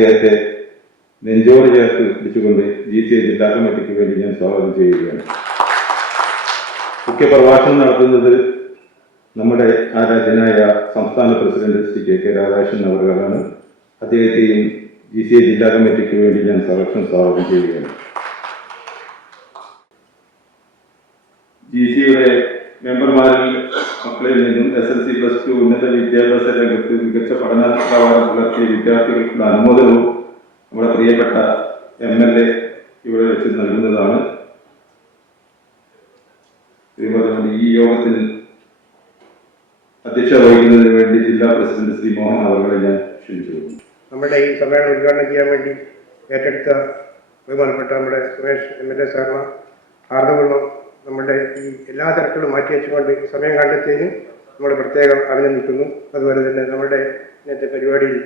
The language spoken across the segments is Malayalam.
അദ്ദേഹത്തെ നെഞ്ചോട് ചേർത്ത് പിടിച്ചുകൊണ്ട് GCA ജില്ലാ കമ്മിറ്റിക്ക് വേണ്ടി ഞാൻ സ്വാഗതം ചെയ്യുകയാണ്. മുഖ്യ പ്രഭാഷണം നടത്തുന്നത് നമ്മുടെ ആരാധ്യനായ സംസ്ഥാന പ്രസിഡന്റ് ശ്രീ KK രാധാകൃഷ്ണൻ അവர்களാണ്. അദ്ദേഹത്തെയും GCA ജില്ലാ കമ്മിറ്റിക്ക് വേണ്ടി ഞാൻ സ്വാഗതം ചെയ്യുകയാണ്. GCയുടെ മെമ്പർമാരിൽ മക്കളിൽ നിന്നും SSLC+2 ഉന്നത വിദ്യാഭ്യാസ രംഗത്ത് മികച്ച പഠന നിലവാരം പുലർത്തിയ വിദ്യാർത്ഥികൾക്കുള്ള അനുമോദനവും നമ്മുടെ പ്രിയപ്പെട്ട MLA ഇവിടെ വെച്ച് നൽകുന്നതാണ്. ഈ യോഗത്തിൽ അധ്യക്ഷത വഹിക്കുന്നതിന് വേണ്ടി ജില്ലാ പ്രസിഡന്റ് ശ്രീ മോഹൻ അവരെ ഞാൻ ക്ഷണിച്ചു. നമ്മുടെ ഈ സമ്മേളനം ഉദ്ഘാടനം ചെയ്യാൻ വേണ്ടി ഏറ്റെടുത്ത ബഹുമാനപ്പെട്ട നമ്മുടെ സുമേഷ് MLA സാറിന് ആർദ്രപൂർവ്വം നമ്മുടെ ഈ എല്ലാ തിരക്കുകളും മാറ്റിവെച്ചുകൊണ്ട് സമയം കണ്ടെത്തിയതിന് നമ്മൾ പ്രത്യേകം അഭിനന്ദിക്കുന്നു. അതുപോലെ തന്നെ നമ്മുടെ ഇന്നത്തെ പരിപാടിയിൽ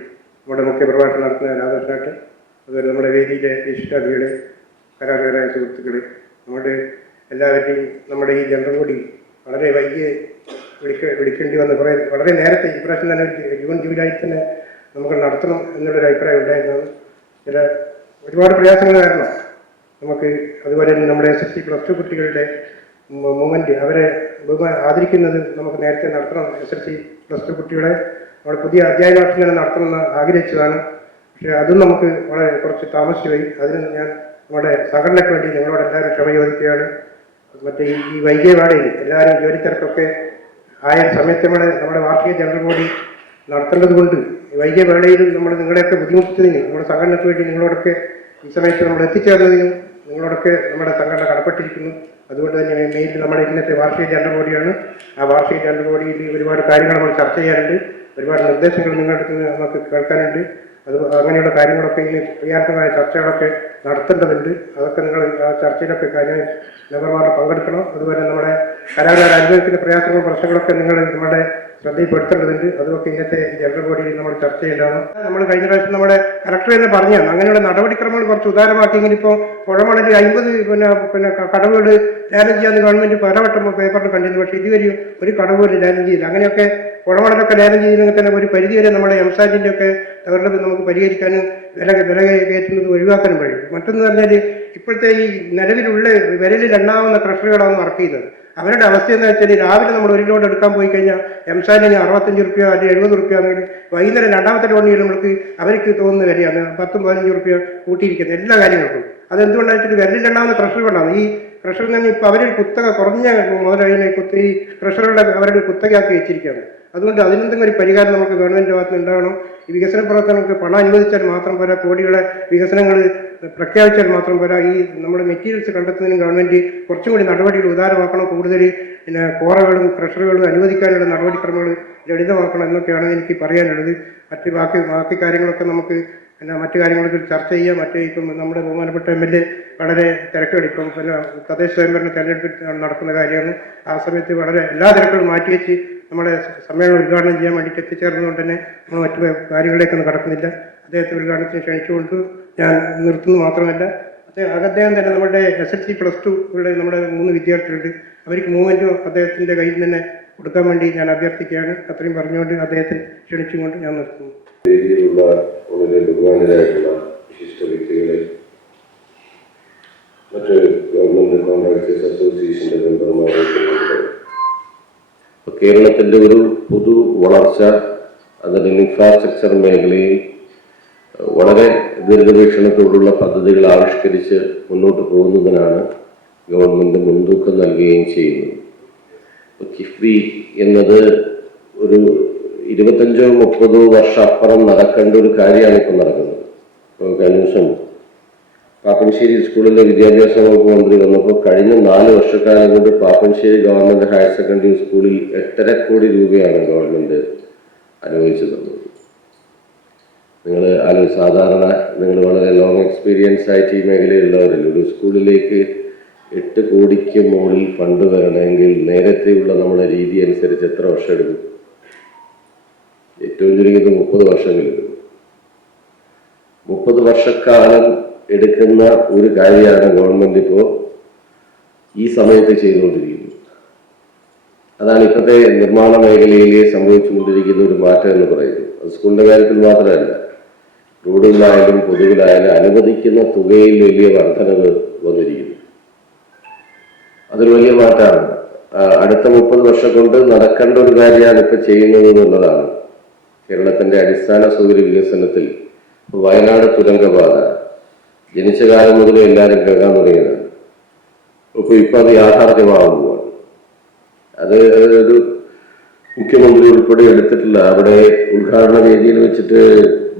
നമ്മുടെ മുഖ്യപ്രഭാഷണം നടത്തുന്ന രാധാകൃഷ്ണനായിട്ട്, അതുപോലെ നമ്മുടെ വേദിയിലെ വിശിഷ്ടാതിഥികളെ, കലാകാരായ സുഹൃത്തുക്കളെ, നമ്മുടെ എല്ലാവരുടെയും നമ്മുടെ ഈ ജനറൽ ബോഡി വളരെ വൈകിയ വിളിക്കേണ്ടി വന്ന് വളരെ നേരത്തെ ഈ പ്രാവശ്യം തന്നെ ജൂൺ ജൂലൈയിൽ തന്നെ നമുക്ക് നടത്തണം എന്നുള്ളൊരു അഭിപ്രായം ഉണ്ടായിരുന്നത്. ഒരുപാട് പ്രയാസങ്ങൾ കാരണം നമുക്ക് അതുപോലെ തന്നെ നമ്മുടെ SSLC+2 കുട്ടികളുടെ മൂവ്മെൻറ്റ് അവരെ ആദരിക്കുന്നത് നമുക്ക് നേരത്തെ നടത്തണം. SSLC+2 കുട്ടികളെ നമ്മുടെ പുതിയ അധ്യയന വർഷം തന്നെ നടത്തണമെന്ന് ആഗ്രഹിച്ചതാണ്. പക്ഷേ അതും നമുക്ക് വളരെ കുറച്ച് താമസിച്ചു പോയി. അതിന് ഞാൻ നമ്മുടെ സംഘടനയ്ക്ക് വേണ്ടി നിങ്ങളോട് എല്ലാവരും ക്ഷമ ചോദിക്കുകയാണ്. മറ്റേ ഈ വൈകിയ വേളയിൽ എല്ലാവരും ജോലി തിരക്കൊക്കെ ആയ സമയത്ത് നമ്മുടെ വാർഷിക ജനറൽ ബോഡി നടത്തേണ്ടത് കൊണ്ട് വൈകിയ വേളയിൽ നമ്മൾ നിങ്ങളെയൊക്കെ ബുദ്ധിമുട്ടിച്ചതിന് നമ്മുടെ സംഘടനയ്ക്ക് വേണ്ടി നിങ്ങളോടൊക്കെ ഈ സമയത്ത് നമ്മൾ എത്തിച്ചേർന്നതിനും നിങ്ങളോടൊക്കെ നമ്മുടെ സംഘടന കടപ്പെട്ടിരിക്കുന്നു. അതുകൊണ്ട് തന്നെ മെയിൻ നമ്മുടെ ഇന്നത്തെ വാർഷിക ജനറൽ ബോഡിയാണ്. ആ വാർഷിക ജനറൽ ബോഡിയിൽ ഒരുപാട് കാര്യങ്ങൾ നമ്മൾ ചർച്ച ചെയ്യാനുണ്ട്, ഒരുപാട് നിർദ്ദേശങ്ങൾ നിങ്ങളുടെ അടുത്ത് നിന്ന് നമുക്ക് കേൾക്കാനുണ്ട്. അങ്ങനെയുള്ള കാര്യങ്ങളൊക്കെ ഇനി ക്രിയാത്മകമായ ചർച്ചകളൊക്കെ നടത്തേണ്ടതുണ്ട്. അതൊക്കെ നിങ്ങൾ ആ ചർച്ചയിലൊക്കെ കാര്യമായി മെമ്പർമാർ പങ്കെടുക്കണം. അതുപോലെ നമ്മുടെ കലാകാരർ അനുഭവിക്കുന്ന പ്രയാസങ്ങളും പ്രശ്നങ്ങളൊക്കെ നിങ്ങൾ നമ്മുടെ ശ്രദ്ധയിൽപ്പെടുത്തേണ്ടതുണ്ട്. അതൊക്കെ ഇന്നത്തെ ജനറൽ ബോഡിയിൽ നമ്മൾ ചർച്ച ചെയ്യേണ്ടതാണ്. നമ്മൾ കഴിഞ്ഞ പ്രാവശ്യം നമ്മുടെ കലക്ടർ തന്നെ പറഞ്ഞാണ് അങ്ങനെയുള്ള നടപടിക്രമങ്ങൾ കുറച്ച് ഉദാരമാക്കി. ഇങ്ങനെ ഇപ്പോൾ പുഴമണൽ 50 കടവുകൾ ലാൻഡ് ചെയ്യാൻ ഗവൺമെൻറ് പലവട്ടം പേപ്പറിൽ കണ്ടിരുന്നു. പക്ഷേ ഇതുവരെയും ഒരു കടവുകൾ ലാൻഡ് ചെയ്യില്ല. അങ്ങനെയൊക്കെ പുഴമണലൊക്കെ ലാൻഡ് ചെയ്യുന്നെങ്കിൽ തന്നെ ഒരു പരിധിവരെ നമ്മുടെ എംസാറ്റിൻ്റെ ഒക്കെ അവരുടെ നമുക്ക് പരിഹരിക്കാനും വില കയറ്റുന്നത് ഒഴിവാക്കാനും കഴിയും. മറ്റൊന്ന് പറഞ്ഞാൽ ഇപ്പോഴത്തെ ഈ നിലവിലുള്ള വിരലിൽ എണ്ണാവുന്ന ക്രഷറുകളാണ് വർക്ക് ചെയ്യുന്നത്. അവരുടെ അവസ്ഥ എന്ന് വെച്ചാൽ രാവിലെ നമ്മൾ ഒരു ലോഡ് എടുക്കാൻ പോയി കഴിഞ്ഞാൽ എംസാറ്റിന് 65 രൂപ അല്ലെങ്കിൽ 70 രൂപ ആണെങ്കിൽ വൈകുന്നേരം രണ്ടാമത്തെ ലോണിൽ നമ്മൾക്ക് അവർക്ക് തോന്നുന്ന വിലയാണ് 10-15 രൂപ കൂട്ടിയിരിക്കുന്നത് എല്ലാ കാര്യങ്ങൾക്കും. അതെന്തുകൊണ്ടാണെന്ന് വെച്ചിട്ട് വിരലിലെണ്ണാവുന്ന ക്രഷറുകളാണ്. ഈ ക്രഷറിൽ നിന്ന് ഇപ്പോൾ അവർ കുത്തക കുറഞ്ഞ മുതലതിനെ ഈ ക്രഷറുകളുടെ അവരുടെ കുത്തകയാക്കി വെച്ചിരിക്കുകയാണ്. അതുകൊണ്ട് അതിനെന്തെങ്കിലും ഒരു പരിഹാരം നമുക്ക് ഗവൺമെൻറ് ഭാഗത്ത് ഉണ്ടാവണം. ഈ വികസന പ്രവർത്തനങ്ങൾക്ക് പണം അനുവദിച്ചാൽ മാത്രം പോരാ, കോടികളെ വികസനങ്ങൾ പ്രഖ്യാപിച്ചാൽ മാത്രം പോരാ. ഈ നമ്മുടെ മെറ്റീരിയൽസ് കണ്ടെത്തുന്നതിനും ഗവൺമെൻറ് കുറച്ചും കൂടി നടപടികൾ ഉദാരമാക്കണം. കൂടുതൽ കോറകളും ക്രഷറുകളും അനുവദിക്കാനുള്ള നടപടിക്രമങ്ങൾ ലളിതമാക്കണം എന്നൊക്കെയാണ് എനിക്ക് പറയാനുള്ളത്. ബാക്കി കാര്യങ്ങളൊക്കെ നമുക്ക് മറ്റു കാര്യങ്ങളൊക്കെ ചർച്ച ചെയ്യാം. ഇപ്പം നമ്മുടെ ബഹുമാനപ്പെട്ട MLA വളരെ തിരക്കുകൾ ഇപ്പം തദ്ദേശ സ്വയംഭരണ തെരഞ്ഞെടുപ്പ് നടക്കുന്ന കാര്യമാണ്. ആ സമയത്ത് വളരെ എല്ലാ തിരക്കുകളും മാറ്റിവെച്ച് നമ്മുടെ സമ്മേളനം ഉദ്ഘാടനം ചെയ്യാൻ വേണ്ടിയിട്ട് എത്തിച്ചേർന്നതുകൊണ്ട് തന്നെ നമ്മൾ മറ്റു കാര്യങ്ങളിലേക്കൊന്നും കടക്കുന്നില്ല. അദ്ദേഹത്തെ ഉദ്ഘാടനത്തിന് ക്ഷണിച്ചുകൊണ്ട് ഞാൻ നിർത്തുന്നു. മാത്രമല്ല അദ്ദേഹം തന്നെ നമ്മുടെ SSLC+2 നമ്മുടെ 3 വിദ്യാർത്ഥികളുണ്ട്. അവർക്ക് മൂവ്മെൻറ്റും അദ്ദേഹത്തിൻ്റെ കയ്യിൽ തന്നെ കൊടുക്കാൻ വേണ്ടി ഞാൻ അഭ്യർത്ഥിക്കുകയാണ്. അത്രയും പറഞ്ഞുകൊണ്ട് അദ്ദേഹത്തെ ക്ഷണിച്ചുകൊണ്ട് ഞാൻ നിർത്തുന്നു. വളരെ ബഹുമാനരായിട്ടുള്ള വിശിഷ്ട വ്യക്തികളെ, മറ്റ് ഗവൺമെന്റ് കോൺട്രാക്ടേഴ്സ് അസോസിയേഷന്റെ മെമ്പർമാരെ, കേരളത്തിന്റെ ഒരു പൊതു വളർച്ച അതിന് ഇൻഫ്രാസ്ട്രക്ചർ മേഖലയിൽ വളരെ ദീർഘവീക്ഷണത്തോടുള്ള പദ്ധതികൾ ആവിഷ്കരിച്ച് മുന്നോട്ട് പോകുന്നതിനാണ് ഗവൺമെന്റ് മുൻതൂക്കം നൽകുകയും ചെയ്യുന്നത്. കിഫ്ബി എന്നത് ഒരു 25-30 വർഷം അപ്പുറം നടക്കേണ്ട ഒരു കാര്യമാണ് ഇപ്പോൾ നടക്കുന്നത്. ഇപ്പോൾ കഴിഞ്ഞ ദിവസം പാപ്പനശ്ശേരി സ്കൂളിലെ വിദ്യാഭ്യാസ വകുപ്പ് മന്ത്രി വന്നപ്പോൾ കഴിഞ്ഞ 4 വർഷക്കാലം കൊണ്ട് പാപ്പനശ്ശേരി ഗവൺമെന്റ് ഹയർ സെക്കൻഡറി സ്കൂളിൽ 8.5 കോടി രൂപയാണ് ഗവൺമെന്റ് അനുവദിച്ചു തന്നത്. സാധാരണ നിങ്ങൾ വളരെ ലോങ് എക്സ്പീരിയൻസ് ആയിട്ട് ഈ മേഖലയിലുള്ളവരില്ല. ഒരു സ്കൂളിലേക്ക് 8 കോടിക്ക് മുകളിൽ ഫണ്ട് വരണമെങ്കിൽ നേരത്തെയുള്ള നമ്മുടെ രീതി അനുസരിച്ച് എത്ര വർഷം എടുക്കും? ഏറ്റവും ചുരുങ്ങിയത് 30 വർഷമെടുക്കും. 30 വർഷക്കാലം എടുക്കുന്ന ഒരു കാര്യമാണ് ഗവൺമെന്റ് ഇപ്പോൾ ഈ സമയത്ത് ചെയ്തുകൊണ്ടിരിക്കുന്നത്. അതാണ് ഇപ്പോഴത്തെ നിർമ്മാണ മേഖലയിൽ സംഭവിച്ചുകൊണ്ടിരിക്കുന്ന ഒരു മാറ്റം എന്ന് പറയുന്നത്. അത് സ്കൂളിന്റെ കാര്യത്തിൽ മാത്രമല്ല, റോഡുകളായാലും പൊതുവിലായാലും അനുവദിക്കുന്ന തുകയിൽ വലിയ വർധനവ് വന്നിരിക്കുന്നു. അതൊരു വലിയ മാറ്റമാണ്. അടുത്ത 30 വർഷം കൊണ്ട് നടക്കേണ്ട ഒരു കാര്യമാണ് ഇപ്പൊ ചെയ്യുന്നത് എന്നുള്ളതാണ്. കേരളത്തിന്റെ അടിസ്ഥാന സൗകര്യ വികസനത്തിൽ വയനാട് തുരങ്കപാത ജനിച്ച കാലം മുതൽ എല്ലാവരും കേൾക്കാൻ തുടങ്ങിയതാണ്. ഇപ്പൊ അത് യാഥാർത്ഥ്യമാകുമ്പോൾ അത് ഒരു മുഖ്യമന്ത്രി ഉൾപ്പെടെ എടുത്തിട്ടില്ല. അവിടെ ഉദ്ഘാടന വേദിയിൽ വെച്ചിട്ട്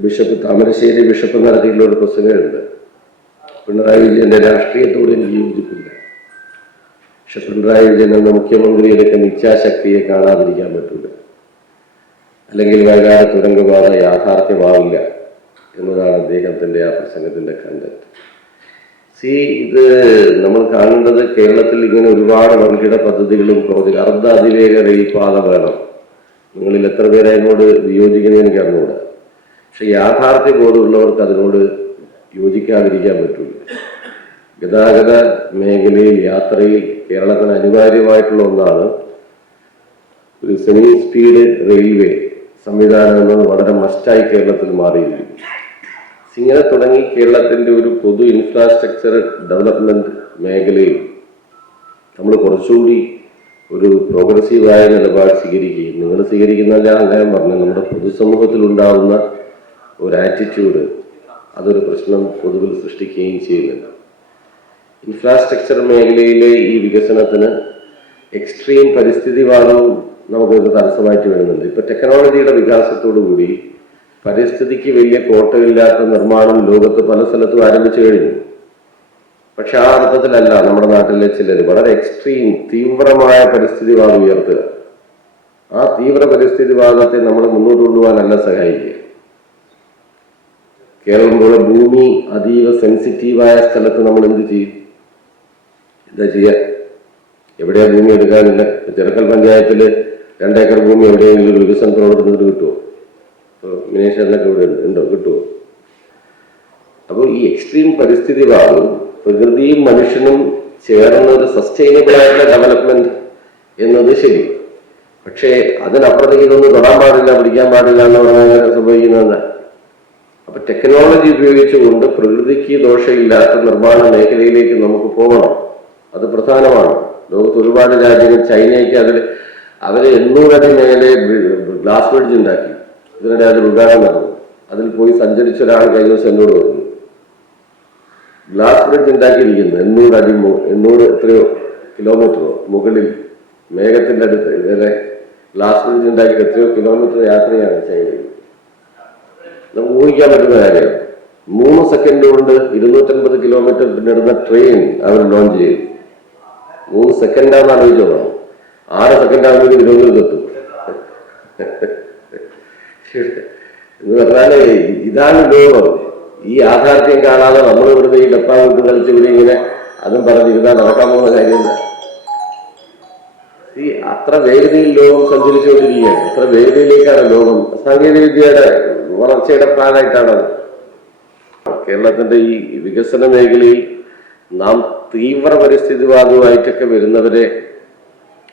ബിഷപ്പ് താമരശ്ശേരി ബിഷപ്പ് നടത്തിയിട്ടുള്ള ഒരു പ്രസംഗമുണ്ട്. പിണറായി വിജയന്റെ രാഷ്ട്രീയത്തോട് എനിക്ക് യോജിപ്പില്ല. പക്ഷെ പിണറായി വിജയൻ എന്ന മുഖ്യമന്ത്രി എടുക്കുന്ന ഇച്ഛാശക്തിയെ കാണാതിരിക്കാൻ പറ്റില്ല. അല്ലെങ്കിൽ വയനാട് തുരങ്കപാത യാഥാർത്ഥ്യമാവില്ല എന്നതാണ് അദ്ദേഹത്തിന്റെ ആ പ്രസംഗത്തിന്റെ കണ്ടന്റ്. ഇത് നമ്മൾ കാണേണ്ടത് കേരളത്തിൽ ഇങ്ങനെ ഒരുപാട് വൻകിട പദ്ധതികളും അർദ്ധ അതിവേഗ റെയിൽപാത വേണം. നിങ്ങളിൽ എത്ര പേരെ അതിനോട് വിയോജിക്കുന്നത് എനിക്ക് അറിഞ്ഞുകൂടാ. പക്ഷെ യാഥാർത്ഥ്യ ബോധമുള്ളവർക്ക് അതിനോട് യോജിക്കാതിരിക്കാൻ പറ്റില്ല. ഗതാഗത മേഖലയിൽ യാത്രയിൽ കേരളത്തിന് അനിവാര്യമായിട്ടുള്ള ഒന്നാണ് ഒരു സെമി സ്പീഡ് റെയിൽവേ സംവിധാനം എന്നത് വളരെ മസ്റ്റായി കേരളത്തിൽ മാറിയിരിക്കുന്നു. ഇങ്ങനെ തുടങ്ങി കേരളത്തിന്റെ ഒരു പൊതു ഇൻഫ്രാസ്ട്രക്ചർ ഡെവലപ്മെന്റ് മേഖലയിൽ നമ്മൾ കുറച്ചുകൂടി ഒരു പ്രോഗ്രസീവായ നിലപാട് സ്വീകരിക്കുകയും, നിങ്ങൾ സ്വീകരിക്കുന്നതല്ല ഞാൻ പറഞ്ഞു, നമ്മുടെ പൊതുസമൂഹത്തിൽ ഉണ്ടാകുന്ന ഒരു ആറ്റിറ്റ്യൂഡ് അതൊരു പ്രശ്നം പൊതുവിൽ സൃഷ്ടിക്കുകയും ചെയ്യുന്നുണ്ട്. ഇൻഫ്രാസ്ട്രക്ചർ മേഖലയിലെ ഈ വികസനത്തിന് എക്സ്ട്രീം പരിസ്ഥിതിവാദവും നമുക്കിത് തടസ്സമായിട്ട് വരുന്നുണ്ട്. ഇപ്പൊ ടെക്നോളജിയുടെ വികാസത്തോടു കൂടി പരിസ്ഥിതിക്ക് വലിയ കോട്ടമില്ലാത്ത നിർമ്മാണം ലോകത്ത് പല സ്ഥലത്തും ആരംഭിച്ചു കഴിഞ്ഞു. പക്ഷെ ആ അർത്ഥത്തിലല്ല നമ്മുടെ നാട്ടിലെ ചിലർ വളരെ എക്സ്ട്രീം തീവ്രമായ പരിസ്ഥിതിവാദം ഉയർത്തുക. ആ തീവ്ര പരിസ്ഥിതിവാദത്തെ നമ്മൾ മുന്നോട്ട് കൊണ്ടുപോകാനല്ല സഹായിക്കുക. കേരളം പോലെ ഭൂമി അതീവ സെൻസിറ്റീവായ സ്ഥലത്ത് നമ്മൾ എന്ത് ചെയ്യും? എന്താ ചെയ്യുക? എവിടെയാ ഭൂമി എടുക്കാനില്ല? ചെറുക്കൽ പഞ്ചായത്തില് 2 ഏക്കർ ഭൂമി എവിടെയെങ്കിലും ഒരു വികസന പ്രവർത്തനത്തിന് കിട്ടുമോ? മിനേഷറിനൊക്കെ ഇവിടെ ഉണ്ടോ? കിട്ടുമോ? അപ്പോൾ ഈ എക്സ്ട്രീം പരിസ്ഥിതിവാദവും പ്രകൃതിയും മനുഷ്യനും ചേർന്ന ഒരു സസ്റ്റൈനബിൾ ആയിട്ടുള്ള ഡെവലപ്മെന്റ് എന്നത് ശരി. പക്ഷേ അതിനപ്പുറത്തേക്ക് ഇതൊന്നും തൊടാൻ പാടില്ല, പിടിക്കാൻ പാടില്ല എന്ന് പറഞ്ഞാൽ സംഭവിക്കുന്നത്. അപ്പൊ ടെക്നോളജി ഉപയോഗിച്ചുകൊണ്ട് പ്രകൃതിക്ക് ദോഷമില്ലാത്ത നിർമ്മാണ മേഖലയിലേക്ക് നമുക്ക് പോകണം. അത് പ്രധാനമാണ്. ലോകത്ത് ഒരുപാട് രാജ്യങ്ങൾ, ചൈനയ്ക്ക് അവര് 800 അടി മേലെ ഗ്ലാസ് ബ്രിഡ്ജ് ഉണ്ടാക്കി. ഇതിനിടെ അതിൽ ഉദ്ഘാടനം നടന്നു. അതിൽ പോയി സഞ്ചരിച്ച ഒരാൾ കഴിഞ്ഞ ദിവസം എന്നോട് പറഞ്ഞു, ഗ്ലാസ് ബ്രിഡ്ജ് ഉണ്ടാക്കിയിരിക്കുന്നത് 800 അടി 800 എത്രയോ കിലോമീറ്ററോ മുകളിൽ മേഘത്തിന്റെ അടുത്ത് ഇതേ ഗ്ലാസ് ബ്രിഡ്ജ് ഉണ്ടാക്കി എത്രയോ കിലോമീറ്റർ യാത്രയാണ് ചൈനയിൽ. നമുക്ക് ഊഹിക്കാൻ പറ്റുന്ന കാര്യമാണ്. 3 സെക്കൻഡ് കൊണ്ട് 250 കിലോമീറ്റർ പിന്നിടുന്ന ട്രെയിൻ അവർ ലോഞ്ച് ചെയ്തു. 3 സെക്കൻഡാന്ന് ആലോചിച്ചോളാം. 6 സെക്കൻഡാകുമ്പോൾ തിരുവനന്തപുരത്തെത്തും എന്ന് പറഞ്ഞാല് ഇതാണ് ലോകം. ഈ യാഥാർത്ഥ്യം കാണാതെ നമ്മൾ ഇവിടുത്തെ ഈ ഡപ്പാ വിട്ട് കളിച്ച് ഇവിടെ ഇങ്ങനെ അതും പറഞ്ഞിരുന്നാൽ നടക്കാൻ പോകുന്ന കാര്യമില്ല. ഈ അത്ര വേഗതയിൽ ലോകം സഞ്ചരിച്ചുകൊണ്ടിരിക്കുകയാണ്. അത്ര വേഗതയിലേക്കാണ് ലോകം. സാങ്കേതിക വിദ്യയുടെ വളർച്ചയുടെ പ്ലാനായിട്ടാണ് കേരളത്തിന്റെ ഈ വികസന മേഖലയിൽ നാം തീവ്ര പരിസ്ഥിതിവാദവുമായിട്ടൊക്കെ വരുന്നവരെ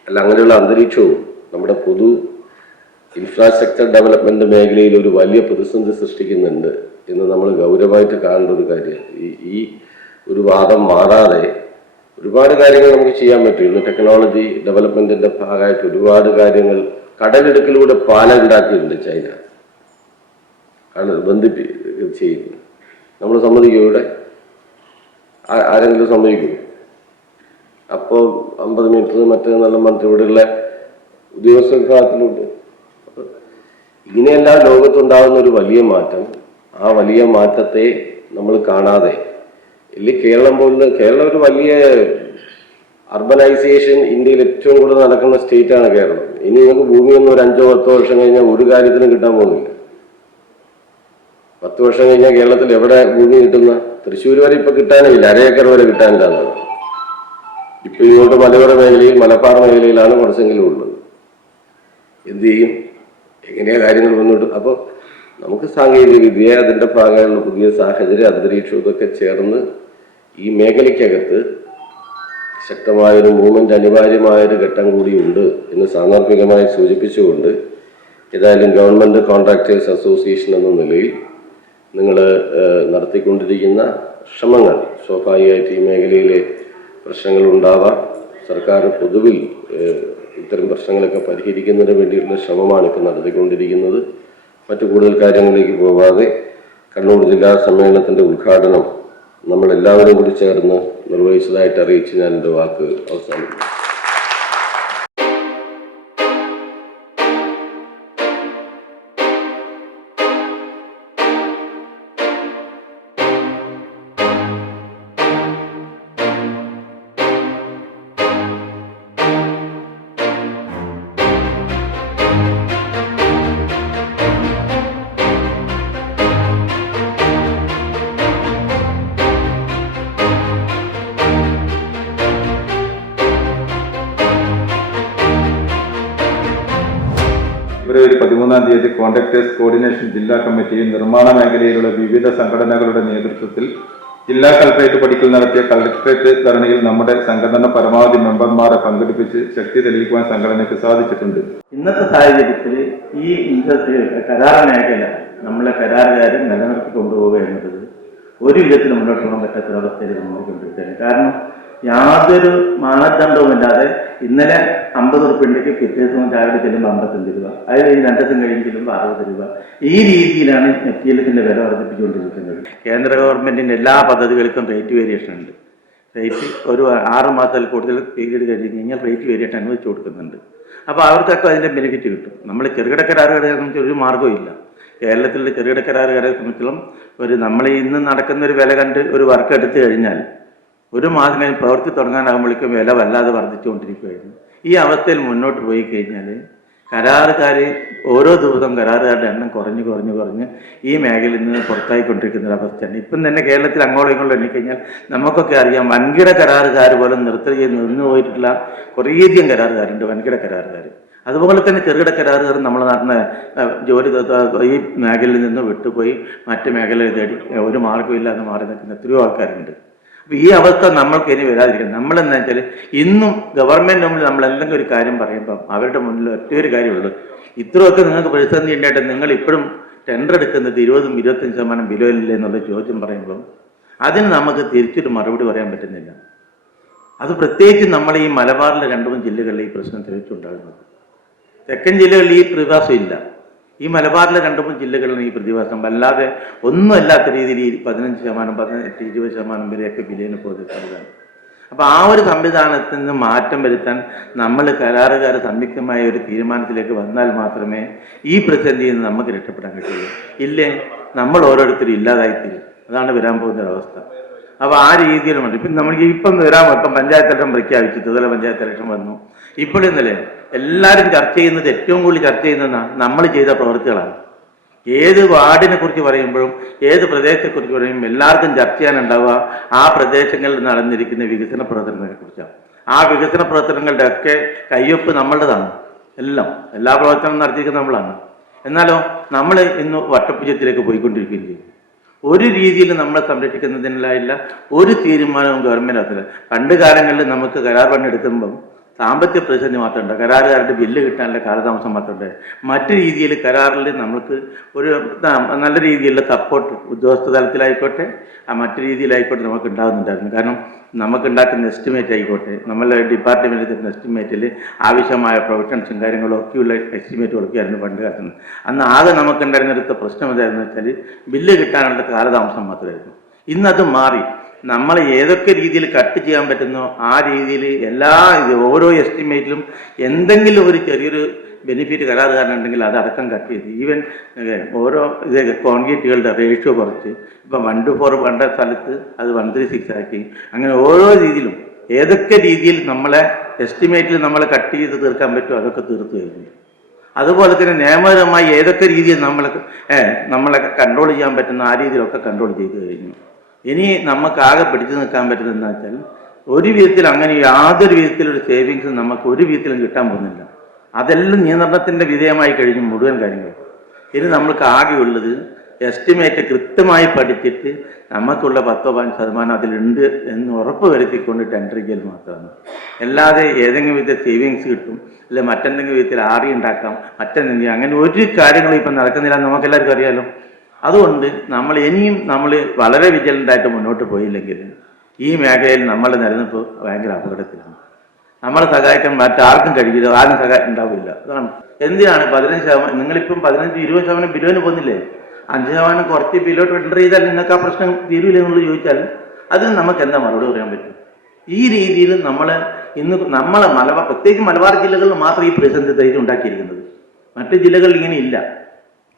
അല്ല, അങ്ങനെയുള്ള അന്തരീക്ഷവും നമ്മുടെ പൊതു ഇൻഫ്രാസ്ട്രക്ചർ ഡെവലപ്മെന്റ് മേഖലയിൽ ഒരു വലിയ പ്രതിസന്ധി സൃഷ്ടിക്കുന്നുണ്ട് എന്ന് നമ്മൾ ഗൗരവമായിട്ട് കാണേണ്ട ഒരു കാര്യമാണ്. ഈ ഒരു വാദം മാറാതെ ഒരുപാട് കാര്യങ്ങൾ നമുക്ക് ചെയ്യാൻ പറ്റും. ഇന്ന് ടെക്നോളജി ഡെവലപ്മെന്റിന്റെ ഭാഗമായിട്ട് ഒരുപാട് കാര്യങ്ങൾ കടലിടുക്കിലൂടെ പാലം ഉണ്ടാക്കിയിട്ടുണ്ട് ചൈന. ആണ് ചെയ്യുന്നത്. നമ്മൾ സമ്മതിക്കും? ഇവിടെ ആരെങ്കിലും സമ്മതിക്കും? അപ്പോൾ 50 മീറ്റർ മറ്റേ നല്ല മന്ത്രി ഇവിടെയുള്ള ഉദ്യോഗസ്ഥ വിഭാഗത്തിലുണ്ട്. ഇങ്ങനെയെല്ലാം ലോകത്തുണ്ടാകുന്ന ഒരു വലിയ മാറ്റം, ആ വലിയ മാറ്റത്തെ നമ്മൾ കാണാതെ കേരളം ഒരു വലിയ അർബനൈസേഷൻ ഇന്ത്യയിൽ ഏറ്റവും കൂടുതൽ നടക്കുന്ന സ്റ്റേറ്റാണ് കേരളം. ഇനി നിങ്ങൾക്ക് ഭൂമിയൊന്നും ഒരു 5-10 വർഷം കഴിഞ്ഞാൽ ഒരു കാര്യത്തിനും കിട്ടാൻ പോകുന്നില്ല. 10 വർഷം കഴിഞ്ഞാൽ കേരളത്തിൽ എവിടെ ഭൂമി കിട്ടുന്ന? തൃശ്ശൂർ വരെ ഇപ്പൊ കിട്ടാനില്ല, 1/2 ഏക്കർ വരെ കിട്ടാനില്ല എന്നാണ്. ഇപ്പൊ ഇങ്ങോട്ട് മലയോര മേഖലയിൽ, മലബാർ മേഖലയിലാണ് കുറച്ചെങ്കിലും ഉള്ളത്. എന്ത് ചെയ്യും? എങ്ങനെയാ കാര്യങ്ങൾ മുന്നോട്ട്? അപ്പോൾ നമുക്ക് സാങ്കേതിക വിദ്യ, അതിൻ്റെ ഭാഗമായുള്ള പുതിയ സാഹചര്യ അന്തരീക്ഷം ഇതൊക്കെ ചേർന്ന് ഈ മേഖലയ്ക്കകത്ത് ശക്തമായൊരു മൂവ്മെന്റ് അനിവാര്യമായൊരു ഘട്ടം കൂടിയുണ്ട് എന്ന് സാന്ദർഭികമായി സൂചിപ്പിച്ചുകൊണ്ട് ഏതായാലും ഗവൺമെന്റ് കോൺട്രാക്ടേഴ്സ് അസോസിയേഷൻ എന്ന നിലയിൽ നിങ്ങൾ നടത്തിക്കൊണ്ടിരിക്കുന്ന ശ്രമങ്ങൾ സ്വാഭാവികമായിട്ട് ഈ മേഖലയിലെ പ്രശ്നങ്ങൾ ഉണ്ടാവാം. സർക്കാർ പൊതുവിൽ ഇത്തരം പ്രശ്നങ്ങളൊക്കെ പരിഹരിക്കുന്നതിന് വേണ്ടിയിട്ടുള്ള ശ്രമമാണ് ഇപ്പോൾ നടത്തിക്കൊണ്ടിരിക്കുന്നത്. മറ്റു കൂടുതൽ കാര്യങ്ങളിലേക്ക് പോകാതെ കണ്ണൂർ ജില്ലാ സമ്മേളനത്തിൻ്റെ ഉദ്ഘാടനം നമ്മളെല്ലാവരും കൂടി ചേർന്ന് നിർവഹിച്ചതായിട്ട് അറിയിച്ച് ഞാൻ എൻ്റെ വാക്ക് അവസാനിപ്പിക്കും. ഫെബ്രുവരി 13-ാം തീയതി കോൺട്രാക്ടേഴ്സ് കോർഡിനേഷൻ ജില്ലാ കമ്മിറ്റിയും നിർമ്മാണ മേഖലയിലുള്ള വിവിധ സംഘടനകളുടെ നേതൃത്വത്തിൽ ജില്ലാ കളക്ടറേറ്റ് പടിക്കൽ നടത്തിയ കളക്ടറേറ്റ് ധരണിയിൽ നമ്മുടെ സംഘടന പരമാവധി മെമ്പർമാരെ പങ്കെടുപ്പിച്ച് ശക്തി തെളിയിക്കുവാൻ സംഘടനയ്ക്ക് സാധിച്ചിട്ടുണ്ട്. ഇന്നത്തെ സാഹചര്യത്തിൽ ഈ കരാർ മേഖല നമ്മളെ കരാറുകാരെ നിലനിർത്തി കൊണ്ടുപോവുക എന്നുള്ളത് ഒരു വിധത്തിൽ മുന്നോട്ട് പോകാൻ പറ്റാത്തൊരവസ്ഥയിൽ നോക്കിക്കൊണ്ടിരിക്കുകയാണ്. കാരണം യാതൊരു മാനദണ്ഡവുമില്ലാതെ ഇന്നലെ 50 ഉറുപ്പികയ്ക്ക് പിറ്റേ ദിവസം രാവിലെ ചെല്ലുമ്പോൾ 55 രൂപ, അത് 2 ദിവസം കഴിഞ്ഞ് ചെല്ലുമ്പോൾ 60 രൂപ, ഈ രീതിയിലാണ് മെറ്റീരിയൽസിന്റെ വില വർദ്ധിപ്പിച്ചുകൊണ്ടിരിക്കുന്നത്. കേന്ദ്ര ഗവൺമെന്റിന്റെ എല്ലാ പദ്ധതികൾക്കും റേറ്റ് വേരിയേഷൻ ഉണ്ട്. റേറ്റ് ഒരു 6 മാസത്തിൽ കൂടുതൽ പീരീഡ് കഴിഞ്ഞ് കഴിഞ്ഞാൽ റേറ്റ് വേരിയേഷൻ അനുവദിച്ചു കൊടുക്കുന്നുണ്ട്. അപ്പോൾ അവർക്കൊക്കെ അതിന്റെ ബെനിഫിറ്റ് കിട്ടും. നമ്മൾ ചെറുകിട കരാറുകാരെ സംബന്ധിച്ച് ഒരു മാർഗ്ഗവും ഇല്ല. കേരളത്തിലെ ചെറുകിട കരാറുകാരെ സംബന്ധിച്ചിടത്തോളം നമ്മൾ ഇന്ന് നടക്കുന്ന ഒരു വില കണ്ട് ഒരു വർക്ക് എടുത്തു കഴിഞ്ഞാൽ ഒരു മാസം കഴിഞ്ഞ് പ്രവൃത്തി തുടങ്ങാനാകുമ്പോഴേക്കും വില വല്ലാതെ വർദ്ധിച്ചുകൊണ്ടിരിക്കുകയായിരുന്നു. ഈ അവസ്ഥയിൽ മുന്നോട്ട് പോയി കഴിഞ്ഞാൽ കരാറുകാർ ഓരോ ദിവസവും കരാറുകാരുടെ എണ്ണം കുറഞ്ഞ് ഈ മേഖലയിൽ നിന്ന് പുറത്തായിക്കൊണ്ടിരിക്കുന്ന ഒരു അവസ്ഥയാണ്. ഇപ്പം തന്നെ കേരളത്തിൽ അങ്ങോളം ഇങ്ങോട്ടും എണ്ണിക്കഴിഞ്ഞാൽ നമുക്കൊക്കെ അറിയാം, വൻകിട കരാറുകാർ പോലെ നിന്നു പോയിട്ടുള്ള കുറേയധികം കരാറുകാരുണ്ട്, വൻകിട കരാറുകാർ. അതുപോലെ തന്നെ ചെറുകിട കരാറുകാർ നമ്മൾ നടന്ന ജോലി ഈ മേഖലയിൽ നിന്ന് വിട്ടുപോയി മറ്റ് മേഖലയിൽ തേടി ഒരു മാർഗ്ഗമില്ലാതെ മാറി നിൽക്കുന്ന എത്രയോ ആൾക്കാരുണ്ട്. അപ്പോൾ ഈ അവസ്ഥ നമ്മൾക്ക് ഇനി വരാതിരിക്കണം. നമ്മളെന്താ വെച്ചാൽ ഇന്നും ഗവൺമെൻറ് മുന്നിൽ നമ്മൾ എന്തെങ്കിലും ഒരു കാര്യം പറയുമ്പം അവരുടെ മുന്നിൽ ഒറ്റയൊരു കാര്യമുള്ളൂ, ഇത്രയൊക്കെ നിങ്ങൾക്ക് പ്രതിസന്ധി ഉണ്ടായിട്ട് നിങ്ങൾ ഇപ്പോഴും ടെൻഡർ എടുക്കുന്നത് 20-25% വിലയില്ലേ എന്നുള്ള ചോദ്യം പറയുമ്പം അതിന് നമുക്ക് തിരിച്ചൊരു മറുപടി പറയാൻ പറ്റുന്നില്ല. അത് പ്രത്യേകിച്ച് നമ്മൾ ഈ മലബാറിലെ 2-3 ജില്ലകളിൽ ഈ പ്രശ്നം തിരിച്ചുണ്ടാകുന്നത്. തെക്കൻ ജില്ലകളിൽ ഈ പ്രതിഭാസം ഇല്ല. ഈ മലബാറിലെ 2-3 ജില്ലകളിലാണ് ഈ പ്രതിഭാസം. അല്ലാതെ ഒന്നുമല്ലാത്ത രീതിയിൽ ഈ 15%, 18-20% വരെയൊക്കെ വിലയിന് പോകുന്നതാണ്. അപ്പോൾ ആ ഒരു സംവിധാനത്തിൽ നിന്ന് മാറ്റം വരുത്താൻ നമ്മൾ കരാറുകാർ സംയുക്തമായ ഒരു തീരുമാനത്തിലേക്ക് വന്നാൽ മാത്രമേ ഈ പ്രതിസന്ധിയിൽ നിന്ന് നമുക്ക് രക്ഷപ്പെടാൻ കഴിയുള്ളൂ. ഇല്ലേ നമ്മൾ ഓരോരുത്തരും ഇല്ലാതായിത്തീരും. അതാണ് വരാൻ പോകുന്ന ഒരവസ്ഥ. അപ്പോൾ ആ രീതിയിലുമുണ്ട്. ഇപ്പം നമുക്ക് ഇപ്പം ഇപ്പം പഞ്ചായത്ത് ഇലക്ഷൻ പ്രഖ്യാപിച്ചു, ത്രിതല പഞ്ചായത്ത് ഇലക്ഷൻ വന്നു. ഇപ്പോഴിന്നലെ എല്ലാവരും ചർച്ച ചെയ്യുന്നത്, ഏറ്റവും കൂടുതൽ ചർച്ച ചെയ്യുന്നത് നമ്മൾ ചെയ്ത പ്രവൃത്തികളാണ്. ഏത് വാർഡിനെ കുറിച്ച് പറയുമ്പോഴും ഏത് പ്രദേശത്തെക്കുറിച്ച് പറയുമ്പോൾ എല്ലാവർക്കും ചർച്ച ചെയ്യാനുണ്ടാവുക ആ പ്രദേശങ്ങളിൽ നടന്നിരിക്കുന്ന വികസന പ്രവർത്തനങ്ങളെ കുറിച്ചാണ്. ആ വികസന പ്രവർത്തനങ്ങളുടെ ഒക്കെ കയ്യൊപ്പ് നമ്മളുടേതാണ്. എല്ലാ പ്രവർത്തനവും നടത്തിയിരിക്കുന്നത് നമ്മളാണ്. എന്നാലോ നമ്മൾ ഇന്ന് വട്ടപ്പൂജ്യത്തിലേക്ക് പോയിക്കൊണ്ടിരിക്കുകയും ചെയ്യും. ഒരു രീതിയിൽ നമ്മളെ സംരക്ഷിക്കുന്നതിനായില്ല ഒരു തീരുമാനവും ഗവൺമെൻറ് നടത്തില്ല. പണ്ട് കാലങ്ങളിൽ നമുക്ക് കരാർ പണി എടുക്കുമ്പം സാമ്പത്തിക പ്രതിസന്ധി മാത്രമുണ്ട്, കരാറുകാരുടെ ബില്ല് കിട്ടാനുള്ള കാലതാമസം മാത്രമുണ്ട്. മറ്റു രീതിയിൽ കരാറിൽ നമുക്ക് ഒരു നല്ല രീതിയിലുള്ള സപ്പോർട്ട് ഉദ്യോഗസ്ഥ തലത്തിലായിക്കോട്ടെ മറ്റു രീതിയിലായിക്കോട്ടെ നമുക്ക് ഉണ്ടാകുന്നുണ്ടായിരുന്നു. കാരണം നമുക്കുണ്ടാക്കുന്ന എസ്റ്റിമേറ്റ് ആയിക്കോട്ടെ, നമ്മളെ ഡിപ്പാർട്ട്മെൻറ്റിൽ തരുന്ന എസ്റ്റിമേറ്റിൽ ആവശ്യമായ പ്രൊവിഷൻസും കാര്യങ്ങളും ഒക്കെയുള്ള എസ്റ്റിമേറ്റുകളൊക്കെയായിരുന്നു പണ്ട് കാലത്ത്. അന്ന് ആകെ നമുക്കുണ്ടായിരുന്നിടത്ത പ്രശ്നം എന്തായിരുന്നു വെച്ചാൽ ബില്ല് കിട്ടാനുള്ള കാലതാമസം മാത്രമായിരുന്നു. ഇന്നത് മാറി. നമ്മൾ ഏതൊക്കെ രീതിയിൽ കട്ട് ചെയ്യാൻ പറ്റുന്നോ ആ രീതിയിൽ ഓരോ എസ്റ്റിമേറ്റിലും എന്തെങ്കിലും ഒരു ചെറിയൊരു ബെനിഫിറ്റ് കരാറുകാരനുണ്ടെങ്കിൽ അതടക്കം കട്ട് ചെയ്ത് ഈവൻ ഓരോ കോൺക്രീറ്റുകളുടെ റേഷ്യോ കുറച്ച് ഇപ്പം 1:4 വേണ്ട സ്ഥലത്ത് അത് 1:36 ആക്കി. അങ്ങനെ ഓരോ രീതിയിലും ഏതൊക്കെ രീതിയിൽ നമ്മളെ എസ്റ്റിമേറ്റിൽ നമ്മളെ കട്ട് ചെയ്ത് തീർക്കാൻ പറ്റുമോ അതൊക്കെ തീർത്തു കഴിഞ്ഞു. അതുപോലെ തന്നെ നിയമപരമായി ഏതൊക്കെ രീതിയിൽ നമ്മളെ കൺട്രോൾ ചെയ്യാൻ പറ്റുന്ന ആ രീതിയിലൊക്കെ കൺട്രോൾ ചെയ്ത് കഴിഞ്ഞു. ഇനി നമുക്കാകെ പിടിച്ചു നിൽക്കാൻ പറ്റുന്നതെന്ന് വെച്ചാൽ ഒരു വിധത്തിൽ അങ്ങനെ യാതൊരു വിധത്തിലൊരു സേവിങ്സും നമുക്ക് ഒരു വിധത്തിലും കിട്ടാൻ പോകുന്നില്ല. അതെല്ലാം നിയന്ത്രണത്തിൻ്റെ വിധേയമായി കഴിഞ്ഞു മുഴുവൻ കാര്യങ്ങൾ. ഇനി നമ്മൾക്ക് ആകെയുള്ളത് എസ്റ്റിമേറ്റ് കൃത്യമായി പഠിച്ചിട്ട് നമുക്കുള്ള 10-15% അതിലുണ്ട് എന്ന് ഉറപ്പ് വരുത്തിക്കൊണ്ട് ടെൻഡർ ചെയ്യൽ മാത്രമാണ്. അല്ലാതെ ഏതെങ്കിലും വിധത്തിൽ സേവിങ്സ് കിട്ടും, അല്ലെങ്കിൽ മറ്റെന്തെങ്കിലും വിധത്തിൽ ആറി ഉണ്ടാക്കാം, മറ്റെന്തെങ്കിലും അങ്ങനെ ഒരു കാര്യങ്ങളും ഇപ്പം നടക്കുന്നില്ല. നമുക്കെല്ലാവർക്കും അറിയാലോ. അതുകൊണ്ട് ഇനിയും നമ്മൾ വളരെ വിജിലൻ്റായിട്ട് മുന്നോട്ട് പോയില്ലെങ്കിൽ ഈ മേഖലയിൽ നമ്മൾ നിലനിൽപ്പ് ഭയങ്കര അപകടത്തിലാണ്. നമ്മളെ സഹായിക്കാൻ മറ്റാർക്കും കഴിയില്ല, ആരും സഹായം ഉണ്ടാവില്ല. അതാണ് എന്തിനാണ് 15%, നിങ്ങളിപ്പം 15-20% ബിലോന് പോകുന്നില്ലേ? 5% കുറച്ച് ബിലോട്ട് എൻ്റർ ചെയ്താൽ നിങ്ങൾക്ക് ആ പ്രശ്നം തീരുവില്ല എന്നുള്ളത് ചോദിച്ചാൽ അതിന് നമുക്ക് എന്താ മറുപടി പറയാൻ പറ്റും? ഈ രീതിയിൽ നമ്മളെ പ്രത്യേകിച്ച് മലബാർ ജില്ലകളിൽ മാത്രം ഈ പ്രതിസന്ധി ധൈര്യം ഉണ്ടാക്കിയിരിക്കുന്നത്. മറ്റു ജില്ലകളിൽ ഇങ്ങനെ ഇല്ല.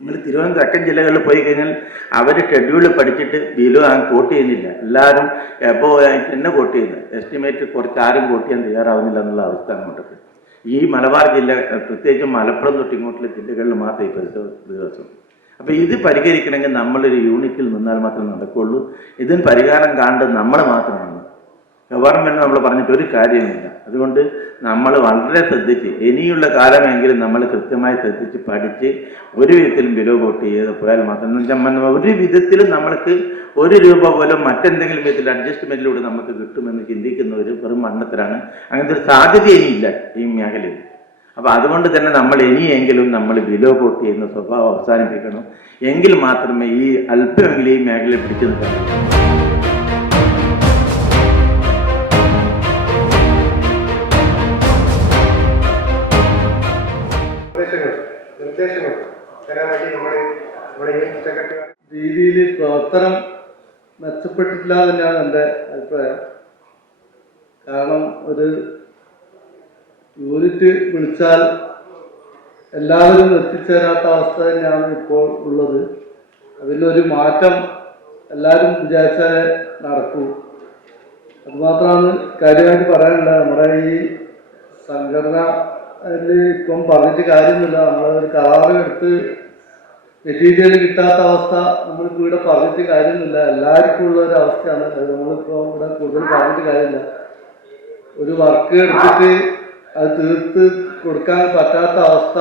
നിങ്ങൾ തിരുവനന്തപുരം തെക്കൻ ജില്ലകളിൽ പോയി കഴിഞ്ഞാൽ അവർ ഷെഡ്യൂൾ പഠിച്ചിട്ട് ബിലോ കോട്ട് ചെയ്യുന്നില്ല. എല്ലാവരും എപ്പോൾ എന്നെ കോട്ട് ചെയ്യുന്നത്, എസ്റ്റിമേറ്റ് കുറച്ച് ആരും കോട്ട് ചെയ്യാൻ തയ്യാറാവുന്നില്ല എന്നുള്ള അവസ്ഥ അങ്ങോട്ടൊക്കെ. ഈ മലബാർ ജില്ല, പ്രത്യേകിച്ച് മലപ്പുറം തൊട്ട് ഇങ്ങോട്ടുള്ള ജില്ലകളിൽ മാത്രമേ ഈ ദിവസം. അപ്പോൾ ഇത് പരിഹരിക്കണമെങ്കിൽ നമ്മളൊരു യൂണിറ്റിൽ നിന്നാൽ മാത്രമേ നടക്കുകയുള്ളൂ. ഇതിന് പരിഹാരം കാണേണ്ടത് നമ്മൾ മാത്രമാണ്. ഗവൺമെൻറ് നമ്മൾ പറഞ്ഞിട്ട് ഒരു കാര്യമില്ല. അതുകൊണ്ട് നമ്മൾ വളരെ ശ്രദ്ധിച്ച് ഇനിയുള്ള കാലമെങ്കിലും നമ്മൾ കൃത്യമായി ശ്രദ്ധിച്ച് പഠിച്ച് ഒരു വിധത്തിലും ബിലോ കോട്ട് ചെയ്ത് പോയാൽ മാത്രം ഒരു വിധത്തിലും നമ്മൾക്ക് 1 രൂപ പോലും മറ്റെന്തെങ്കിലും വിധത്തിൽ അഡ്ജസ്റ്റ്മെൻറ്റിലൂടെ നമുക്ക് കിട്ടുമെന്ന് ചിന്തിക്കുന്ന ഒരു വെറും മണ്ണത്തിലാണ്. അങ്ങനത്തെ ഒരു സാധ്യത ഇനിയില്ല ഈ മേഖലയിൽ. അപ്പോൾ അതുകൊണ്ട് തന്നെ നമ്മൾ ഇനിയെങ്കിലും നമ്മൾ ബിലോ കോട്ട് ചെയ്യുന്ന സ്വഭാവം അവസാനിപ്പിക്കണം. എങ്കിൽ മാത്രമേ ഈ അല്പമെങ്കിലും ഈ മേഖലയിൽ പിടിച്ചു നിൽക്കാൻ പറ്റൂ. നിർദ്ദേശങ്ങൾ തരാൻ വേണ്ടി നമ്മുടെ യൂണിറ്റ് സെക്രട്ടറി രീതിയിൽ പ്രവർത്തനം മെച്ചപ്പെട്ടിട്ടില്ല തന്നെയാണ് എൻ്റെ അഭിപ്രായം. കാരണം ഒരു യൂണിറ്റ് വിളിച്ചാൽ എല്ലാവരും എത്തിച്ചേരാത്ത അവസ്ഥ തന്നെയാണ് ഇപ്പോൾ ഉള്ളത്. അതിലൊരു മാറ്റം എല്ലാവരും വിചാരിച്ചാലേ നടക്കൂ. അതുമാത്രമാണ് കാര്യമായിട്ട് പറയാനുള്ളത്. നമ്മുടെ ഈ സംഘടന ഇപ്പം പറഞ്ഞിട്ട് കാര്യമൊന്നുമില്ല. നമ്മളൊരു കരാറെടുത്ത് മെറ്റീരിയൽ കിട്ടാത്ത അവസ്ഥ നമ്മളിപ്പോൾ ഇവിടെ പറഞ്ഞിട്ട് കാര്യമൊന്നുമില്ല. എല്ലാവർക്കും ഉള്ള ഒരു അവസ്ഥയാണ്. നമ്മളിപ്പോൾ ഇവിടെ കൂടുതൽ പറഞ്ഞിട്ട് കാര്യമില്ല. ഒരു വർക്ക് എടുത്തിട്ട് അത് തീർത്ത് കൊടുക്കാൻ പറ്റാത്ത അവസ്ഥ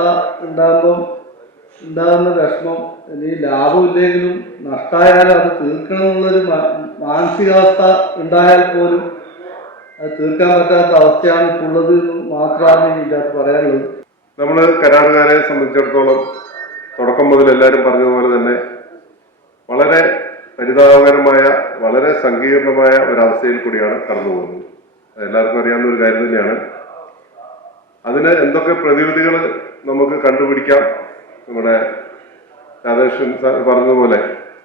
ഉണ്ടാകുന്ന വിഷമം, ഇനി ലാഭമില്ലെങ്കിലും നഷ്ടമായാലും അത് തീർക്കണം എന്നുള്ളൊരു മാനസികാവസ്ഥ ഉണ്ടായാൽ പോലും അത് തീർക്കാൻ പറ്റാത്ത അവസ്ഥയാണ് ഇപ്പോൾ ഉള്ളത് മാത്രമാണ് ഇതിനകത്ത് പറയാനുള്ളത്. നമ്മൾ കരാറുകാരെ സംബന്ധിച്ചിടത്തോളം തുടക്കം മുതൽ എല്ലാവരും പറഞ്ഞതുപോലെ തന്നെ വളരെ പരിതാപകരമായ, വളരെ സങ്കീർണമായ ഒരവസ്ഥയിൽ കൂടിയാണ് കടന്നു പോകുന്നത്. എല്ലാവർക്കും അറിയാവുന്ന ഒരു കാര്യം തന്നെയാണ്. അതിന് എന്തൊക്കെ പ്രതിവിധികൾ നമുക്ക് കണ്ടുപിടിക്കാം, നമ്മുടെ രാധാകൃഷ്ണൻ പറഞ്ഞതുപോലെ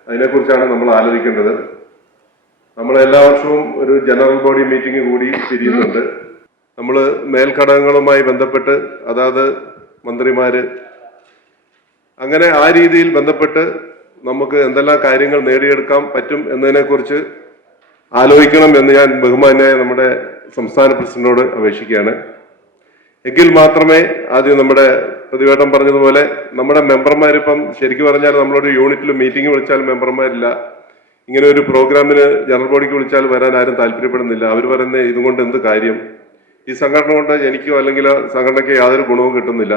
അതിനെക്കുറിച്ചാണ് നമ്മൾ ആലോചിക്കേണ്ടത്. നമ്മൾ എല്ലാ വർഷവും ഒരു ജനറൽ ബോഡി മീറ്റിംഗ് കൂടി തിരിയുന്നുണ്ട്. നമ്മൾ മേൽഘടകങ്ങളുമായി ബന്ധപ്പെട്ട് അതാത് മന്ത്രിമാര് അങ്ങനെ ആ രീതിയിൽ ബന്ധപ്പെട്ട് നമുക്ക് എന്തെല്ലാം കാര്യങ്ങൾ നേടിയെടുക്കാൻ പറ്റും എന്നതിനെക്കുറിച്ച് ആലോചിക്കണം എന്ന് ഞാൻ ബഹുമാന്യായ നമ്മുടെ സംസ്ഥാന പ്രസിഡന്റിനോട് അപേക്ഷിക്കുകയാണ്. എങ്കിൽ മാത്രമേ ആദ്യം നമ്മുടെ പ്രതിവേട്ടം പറഞ്ഞതുപോലെ നമ്മുടെ മെമ്പർമാരിപ്പം ശരിക്കും പറഞ്ഞാൽ നമ്മളൊരു യൂണിറ്റിൽ മീറ്റിംഗ് വിളിച്ചാൽ മെമ്പർമാരില്ല. ഇങ്ങനെ ഒരു പ്രോഗ്രാമിന് ജനറൽ ബോഡിക്ക് വിളിച്ചാൽ വരാൻ ആരും താല്പര്യപ്പെടുന്നില്ല. അവർ പറയുന്നത് ഇതുകൊണ്ട് എന്ത് കാര്യം, ഈ സംഘടന കൊണ്ട് എനിക്കോ അല്ലെങ്കിൽ സംഘടനയ്ക്ക് യാതൊരു ഗുണവും കിട്ടുന്നില്ല.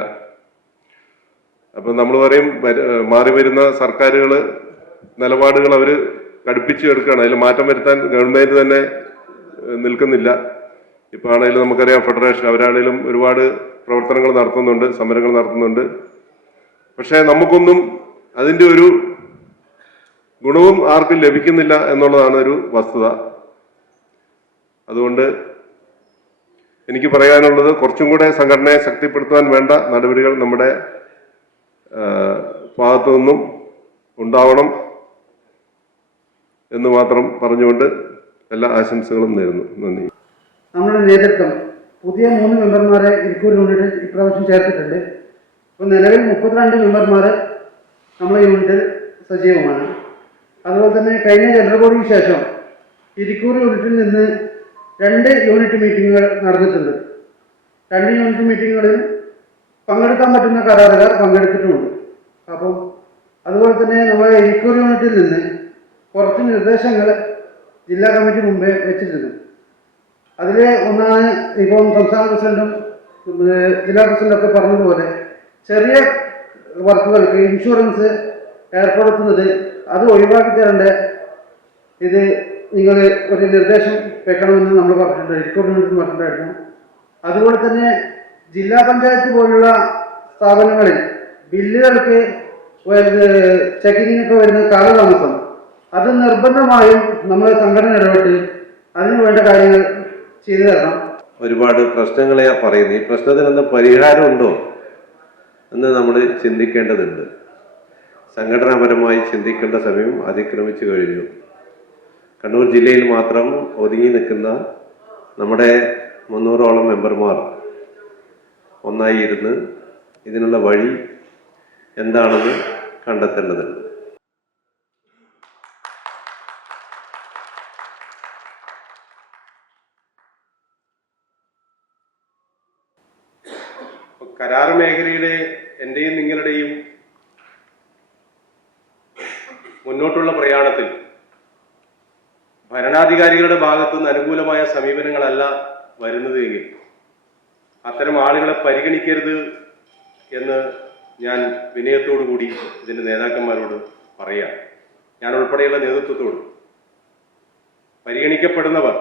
അപ്പം നമ്മൾ പറയും മാറി വരുന്ന സർക്കാരുകൾ നിലപാടുകൾ അവർ കടുപ്പിച്ച് എടുക്കുകയാണ്. അതിൽ മാറ്റം വരുത്താൻ ഗവൺമെന്റ് തന്നെ നിൽക്കുന്നില്ല. ഇപ്പം ആണെങ്കിലും നമുക്കറിയാം ഫെഡറേഷൻ അവരാണെങ്കിലും ഒരുപാട് പ്രവർത്തനങ്ങൾ നടത്തുന്നുണ്ട്, സമരങ്ങൾ നടത്തുന്നുണ്ട്. പക്ഷേ നമുക്കൊന്നും അതിൻ്റെ ഒരു ഗുണവും ആർക്കും ലഭിക്കുന്നില്ല എന്നുള്ളതാണ് ഒരു വസ്തുത. അതുകൊണ്ട് എനിക്ക് പറയാനുള്ളത് കുറച്ചും കൂടെ സംഘടനയെ ശക്തിപ്പെടുത്തുവാൻ വേണ്ട നടപടികൾ നമ്മുടെ ഭാഗത്തു നിന്നും ഉണ്ടാവണം എന്ന് മാത്രം പറഞ്ഞുകൊണ്ട് എല്ലാ ആശംസകളും നേരുന്നു. നന്ദി. നമ്മുടെ നേതൃത്വം പുതിയ 3 മെമ്പർമാരെ ഇരിക്കൂർ യൂണിറ്റിൽ ഇപ്രാവശ്യം ചേർത്തിട്ടുണ്ട്. ഇപ്പോൾ നിലവിൽ 32 മെമ്പർമാർ നമ്മുടെ യൂണിറ്റിൽ സജീവമാണ്. അതുപോലെ തന്നെ കഴിഞ്ഞ ജനറൽ ബോഡിക്ക് ശേഷം ഇരിക്കൂർ യൂണിറ്റിൽ നിന്ന് 2 യൂണിറ്റ് മീറ്റിങ്ങുകൾ നടന്നിട്ടുണ്ട്. 2 യൂണിറ്റ് മീറ്റിങ്ങുകളിൽ പങ്കെടുക്കാൻ പറ്റുന്ന കരാറുകാർ പങ്കെടുത്തിട്ടുമുണ്ട്. അപ്പം അതുപോലെ തന്നെ നമ്മുടെ ഇരിക്കൂർ യൂണിറ്റിൽ നിന്ന് കുറച്ച് നിർദ്ദേശങ്ങൾ ജില്ലാ കമ്മിറ്റി മുമ്പേ വെച്ചിട്ടുണ്ട്. അതിൽ ഒന്നാണ് ഇപ്പം സംസ്ഥാന പ്രസിഡന്റും ജില്ലാ പ്രസിഡന്റൊക്കെ പറഞ്ഞതുപോലെ ചെറിയ വർക്കുകൾക്ക് ഇൻഷുറൻസ് ഏർപ്പെടുത്തുന്നത് അത് ഒഴിവാക്കി തരേണ്ട ഇത് നിങ്ങൾ ഒരു നിർദ്ദേശം വെക്കണമെന്ന് നമ്മൾ പറഞ്ഞിട്ടുണ്ട്, ഇരിക്കൂർ യൂണിറ്റിൽ പറഞ്ഞിട്ടുണ്ടായിരുന്നു. അതുപോലെ തന്നെ ജില്ലാ പഞ്ചായത്ത് പോലുള്ള സ്ഥാപനങ്ങളിൽ ബില്ലുകൾക്ക് ചെക്കിങ്ങിനൊക്കെ വരുന്ന കാലതാമസം അത് നിർബന്ധമായും നമ്മുടെ സംഘടന ഇടപെട്ട് അതിന് വേണ്ട കാര്യങ്ങൾ ചെയ്തു തരണം. ഒരുപാട് പ്രശ്നങ്ങളെ പറയുന്നത്, ഈ പ്രശ്നത്തിന് എന്താ പരിഹാരമുണ്ടോ എന്ന് നമ്മൾ ചിന്തിക്കേണ്ടതുണ്ട്. സംഘടനാപരമായി ചിന്തിക്കേണ്ട സമയം അതിക്രമിച്ചു കഴിഞ്ഞു. കണ്ണൂർ ജില്ലയിൽ മാത്രം ഒതുങ്ങി നിൽക്കുന്ന നമ്മുടെ 300ഓളം മെമ്പർമാർ ഒന്നായി ഇരുന്ന് ഇതിനുള്ള വഴി എന്താണെന്ന് കണ്ടെത്തേണ്ടതുണ്ട്. കരാർ മേഖലയിലെ എൻ്റെയും നിങ്ങളുടെയും മുന്നോട്ടുള്ള പ്രയാണത്തിൽ ഭരണാധികാരികളുടെ ഭാഗത്തു നിന്ന് അനുകൂലമായ സമീപനങ്ങളല്ല വരുന്നത് എങ്കിൽ അത്തരം ആളുകളെ പരിഗണിക്കരുത് എന്ന് ഞാൻ വിനയത്തോടു കൂടി ഇതിൻ്റെ നേതാക്കന്മാരോട് പറയാം. ഞാൻ ഉൾപ്പെടെയുള്ള നേതൃത്വത്തോട് പരിഗണിക്കപ്പെടുന്നവർ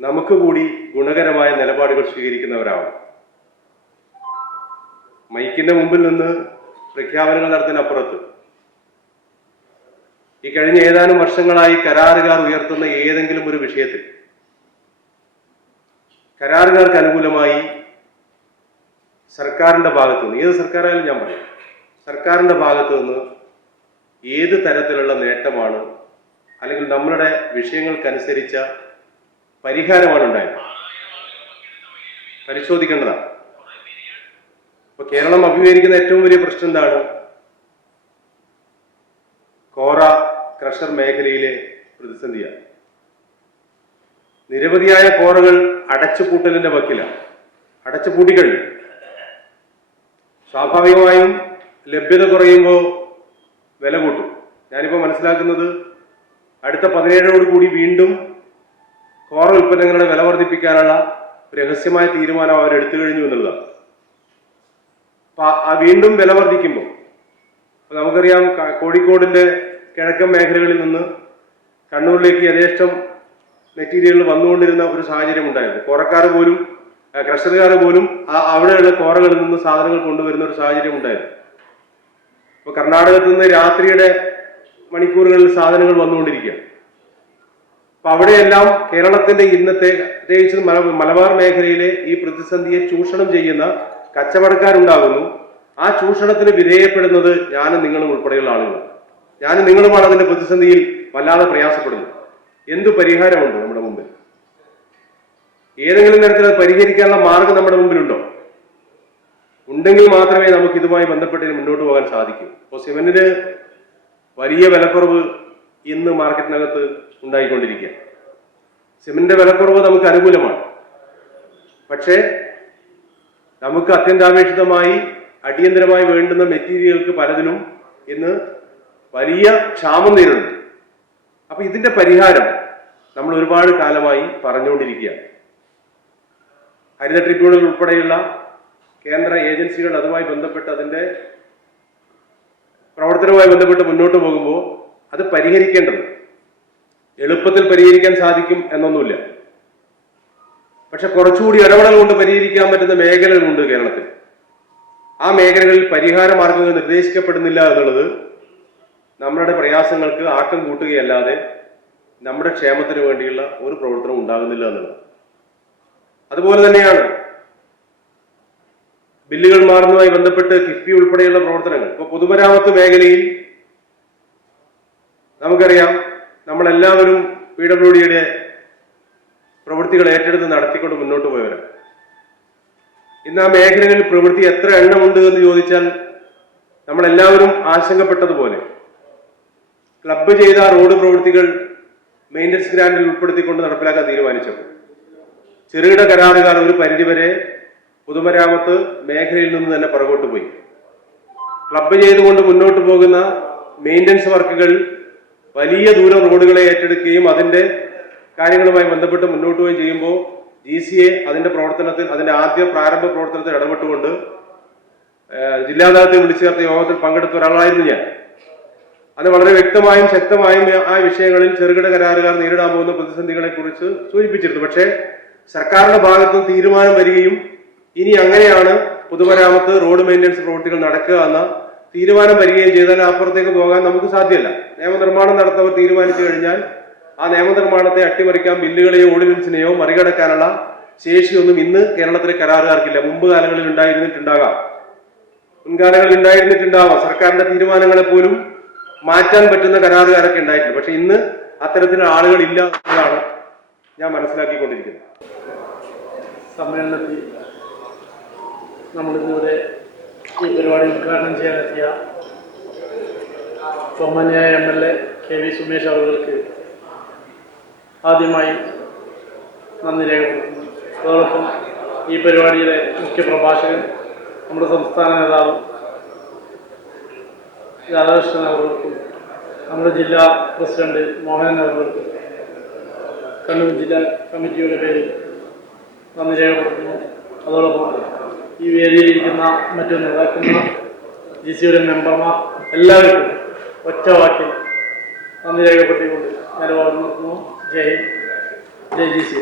നമുക്ക് കൂടി ഗുണകരമായ നിലപാടുകൾ സ്വീകരിക്കുന്നവരാണ്. മൈക്കിന്റെ മുമ്പിൽ നിന്ന് പ്രഖ്യാപനങ്ങൾ നടത്തുന്നതിനപ്പുറത്ത് ഈ കഴിഞ്ഞ ഏതാനും വർഷങ്ങളായി കരാറുകാർ ഉയർത്തുന്ന ഏതെങ്കിലും ഒരു വിഷയത്തിൽ കരാറുകാർക്ക് അനുകൂലമായി സർക്കാരിന്റെ ഭാഗത്തു നിന്ന്, ഏത് സർക്കാരായാലും ഞാൻ പറയാം, സർക്കാരിന്റെ ഭാഗത്തു നിന്ന് ഏത് തരത്തിലുള്ള നേട്ടമാണ് അല്ലെങ്കിൽ നമ്മളുടെ വിഷയങ്ങൾക്കനുസരിച്ച പരിഹാരമാണ് ഉണ്ടായത് പരിശോധിക്കേണ്ടതാണ്. ഇപ്പൊ കേരളം അഭിമുഖീകരിക്കുന്ന ഏറ്റവും വലിയ പ്രശ്നം എന്താണ്? കോറ ക്രഷർ മേഖലയിലെ പ്രതിസന്ധിയാണ്. നിരവധിയായ കോറകൾ അടച്ചുപൂട്ടലിന്റെ വക്കിലാണ്, അടച്ചുപൂട്ടിക്കഴിഞ്ഞു. സ്വാഭാവികമായും ലഭ്യത കുറയുമ്പോൾ വില കൂട്ടും. ഞാനിപ്പോൾ മനസ്സിലാക്കുന്നത് അടുത്ത 17 കൂടി വീണ്ടും കോറ ഉൽപ്പന്നങ്ങളുടെ വില വർദ്ധിപ്പിക്കാനുള്ള രഹസ്യമായ തീരുമാനം അവരെടുത്തു കഴിഞ്ഞു എന്നുള്ളതാണ്. വീണ്ടും വില വർദ്ധിക്കുമ്പോൾ നമുക്കറിയാം, കോഴിക്കോടിന്റെ കിഴക്കൻ മേഖലകളിൽ നിന്ന് കണ്ണൂരിലേക്ക് യഥേഷ്ടം മെറ്റീരിയൽ വന്നുകൊണ്ടിരുന്ന ഒരു സാഹചര്യം ഉണ്ടായിരുന്നു. കോറക്കാർ പോലും ക്രഷറുകാർ പോലും അവിടെയുള്ള കോറകളിൽ നിന്ന് സാധനങ്ങൾ കൊണ്ടുവരുന്ന ഒരു സാഹചര്യം ഉണ്ടായിരുന്നു. ഇപ്പൊ കർണാടകത്തിൽ നിന്ന് രാത്രിയുടെ മണിക്കൂറുകളിൽ സാധനങ്ങൾ വന്നുകൊണ്ടിരിക്കുക. അപ്പൊ അവിടെയെല്ലാം കേരളത്തിന്റെ ഇന്നത്തെ, പ്രത്യേകിച്ച് മലബാർ മേഖലയിലെ ഈ പ്രതിസന്ധിയെ ചൂഷണം ചെയ്യുന്ന കച്ചവടക്കാരുണ്ടാകുന്നു. ആ ചൂഷണത്തിന് വിധേയപ്പെടുന്നത് ഞാനും നിങ്ങളും ഉൾപ്പെടെയുള്ള ആളുകളാണ്. ഞാനും നിങ്ങളുമാണ് അതിന്റെ പ്രതിസന്ധിയിൽ വല്ലാതെ പ്രയാസപ്പെടുന്നത്. എന്തു പരിഹാരമുണ്ട് നമ്മുടെ മുമ്പിൽ? ഏതെങ്കിലും തരത്തിൽ അത് പരിഹരിക്കാനുള്ള മാർഗം നമ്മുടെ മുമ്പിലുണ്ടോ? ഉണ്ടെങ്കിൽ മാത്രമേ നമുക്ക് ഇതുമായി ബന്ധപ്പെട്ട് മുന്നോട്ട് പോകാൻ സാധിക്കൂ. ഇപ്പോൾ സിമന്റിന് വലിയ വിലക്കുറവ് ഇന്ന് മാർക്കറ്റിനകത്ത് ഉണ്ടായിക്കൊണ്ടിരിക്കുക. സിമന്റിന്റെ വിലക്കുറവ് നമുക്ക് അനുകൂലമാണ്. പക്ഷേ നമുക്ക് അത്യന്താപേക്ഷിതമായി അടിയന്തരമായി വേണ്ടുന്ന മെറ്റീരിയലുകൾക്ക് പലതിനും ഇന്ന് വലിയ ക്ഷാമം നേരിടുന്നു. അപ്പൊ ഇതിന്റെ പരിഹാരം നമ്മൾ ഒരുപാട് കാലമായി പറഞ്ഞുകൊണ്ടിരിക്കുകയാണ്. ഹരിത ട്രിബ്യൂണൽ ഉൾപ്പെടെയുള്ള കേന്ദ്ര ഏജൻസികൾ അതുമായി ബന്ധപ്പെട്ട് അതിന്റെ പ്രവർത്തനവുമായി ബന്ധപ്പെട്ട് മുന്നോട്ട് പോകുമ്പോൾ അത് പരിഹരിക്കേണ്ടത് എളുപ്പത്തിൽ പരിഹരിക്കാൻ സാധിക്കും എന്നൊന്നുമില്ല. പക്ഷെ കുറച്ചുകൂടി ഇടപെടൽ കൊണ്ട് പരിഹരിക്കാൻ പറ്റുന്ന മേഖലകളുണ്ട് കേരളത്തിൽ. ആ മേഖലകളിൽ പരിഹാര മാർഗങ്ങൾ നിർദ്ദേശിക്കപ്പെടുന്നില്ല എന്നുള്ളത് നമ്മുടെ പ്രയാസങ്ങൾക്ക് ആക്കം കൂട്ടുകയല്ലാതെ നമ്മുടെ ക്ഷേമത്തിന് വേണ്ടിയുള്ള ഒരു പ്രവർത്തനം ഉണ്ടാകുന്നില്ല എന്നുള്ളത്. അതുപോലെ തന്നെയാണ് ബില്ലുകൾ മാറുന്നതുമായി ബന്ധപ്പെട്ട് കിഫ്ബി ഉൾപ്പെടെയുള്ള പ്രവർത്തനങ്ങൾ. ഇപ്പൊ പൊതുമരാമത്ത് മേഖലയിൽ നമുക്കറിയാം, നമ്മളെല്ലാവരും PWDയുടെ പ്രവൃത്തികൾ ഏറ്റെടുത്ത് നടത്തിക്കൊണ്ട് മുന്നോട്ട് പോയവരാണ്. ഇന്ന് ആ മേഖലകളിൽ പ്രവൃത്തി എത്ര എണ്ണമുണ്ട് എന്ന് ചോദിച്ചാൽ നമ്മളെല്ലാവരും ആശങ്കപ്പെട്ടതുപോലെ ക്ലബ്ബ് ചെയ്ത റോഡ് പ്രവൃത്തികൾ മെയിൻ്റനൻസ് ഗ്രാന്റിൽ ഉൾപ്പെടുത്തിക്കൊണ്ട് നടപ്പിലാക്കാൻ തീരുമാനിച്ചപ്പോൾ ചെറുകിട കരാറുകാർ ഒരു പരിധിവരെ പൊതുമരാമത്ത് മേഖലയിൽ നിന്ന് തന്നെ പുറകോട്ട് പോയി. ക്ലബ്ബ് ചെയ്തുകൊണ്ട് മുന്നോട്ട് പോകുന്ന മെയിൻ്റനൻസ് വർക്കുകൾ വലിയ ദൂരം റോഡുകളെ ഏറ്റെടുക്കുകയും അതിന്റെ കാര്യങ്ങളുമായി ബന്ധപ്പെട്ട് മുന്നോട്ട് പോവുകയും ചെയ്യുമ്പോൾ GCA അതിന്റെ പ്രവർത്തനത്തിൽ, അതിന്റെ ആദ്യ പ്രാരംഭ പ്രവർത്തനത്തിൽ ഇടപെട്ടുകൊണ്ട് ജില്ലാതലത്തിൽ വിളിച്ചു ചേർത്ത യോഗത്തിൽ പങ്കെടുത്ത ഒരാളായിരുന്നു ഞാൻ. അത് വളരെ വ്യക്തമായും ശക്തമായും ആ വിഷയങ്ങളിൽ ചെറുകിട കരാറുകാർ നേരിടാൻ പോകുന്ന പ്രതിസന്ധികളെ കുറിച്ച് സൂചിപ്പിച്ചിരുന്നു. പക്ഷേ സർക്കാരിന്റെ ഭാഗത്ത് തീരുമാനം വരികയും ഇനി അങ്ങനെയാണ് പൊതുമരാമത്ത് റോഡ് മെയിൻ്റനൻസ് പ്രവൃത്തികൾ നടക്കുക എന്ന തീരുമാനം വരികയും ചെയ്താൽ അപ്പുറത്തേക്ക് പോകാൻ നമുക്ക് സാധ്യമല്ല. നിയമനിർമ്മാണം നടത്തവർ തീരുമാനിച്ചു കഴിഞ്ഞാൽ ആ നിയമനിർമ്മാണത്തെ അട്ടിമറിക്കാൻ ബില്ലുകളെയോ ഓർഡിനൻസിനെയോ മറികടക്കാനുള്ള ശേഷിയൊന്നും ഇന്ന് കേരളത്തിലെ കരാറുകാർക്കില്ല. മുമ്പ് കാലങ്ങളിൽ ഉണ്ടായിരുന്നിട്ടുണ്ടാകാം, മുൻകാലങ്ങളിൽ ഉണ്ടായിരുന്നിട്ടുണ്ടാവാം. സർക്കാരിന്റെ തീരുമാനങ്ങളെ പോലും മാറ്റാൻ പറ്റുന്ന കരാറുകാരൊക്കെ ഉണ്ടായിട്ടുണ്ട്. പക്ഷെ ഇന്ന് അത്തരത്തിലുള്ള ആളുകളില്ല എന്നതാണ് ഞാൻ മനസ്സിലാക്കിക്കൊണ്ടിരിക്കുന്നത്. സമ്മേളനത്തിൽ നമ്മളിന്നിവിടെ ഈ പരിപാടി ഉദ്ഘാടനം ചെയ്യാനെത്തിയ ബഹുമാന്യായ MLA KV സുമേഷ് അവർക്ക് ആദ്യമായി നന്ദി രേഖപ്പെടുത്തുന്നു. അതോടൊപ്പം ഈ പരിപാടിയിലെ മുഖ്യ പ്രഭാഷകൻ നമ്മുടെ സംസ്ഥാന നേതാവ് രാധാകൃഷ്ണൻ അവർക്കും നമ്മുടെ ജില്ലാ പ്രസിഡന്റ് മോഹനൻ അവർക്കും കണ്ണൂർ ജില്ലാ കമ്മിറ്റിയുടെ പേരിൽ നന്ദി രേഖപ്പെടുത്തുന്നു. അതോടൊപ്പം ഈ വേദിയിലിരിക്കുന്ന മറ്റു നേതാക്കന്മാർ, GCയുടെ മെമ്പർമാർ എല്ലാവർക്കും ഒറ്റ വാക്കിൽ നന്ദി രേഖപ്പെടുത്തിക്കൊണ്ട് നിലപാട് നിർത്തുന്നു. ജയ് ഹിന്ദ്, ജയ് GC.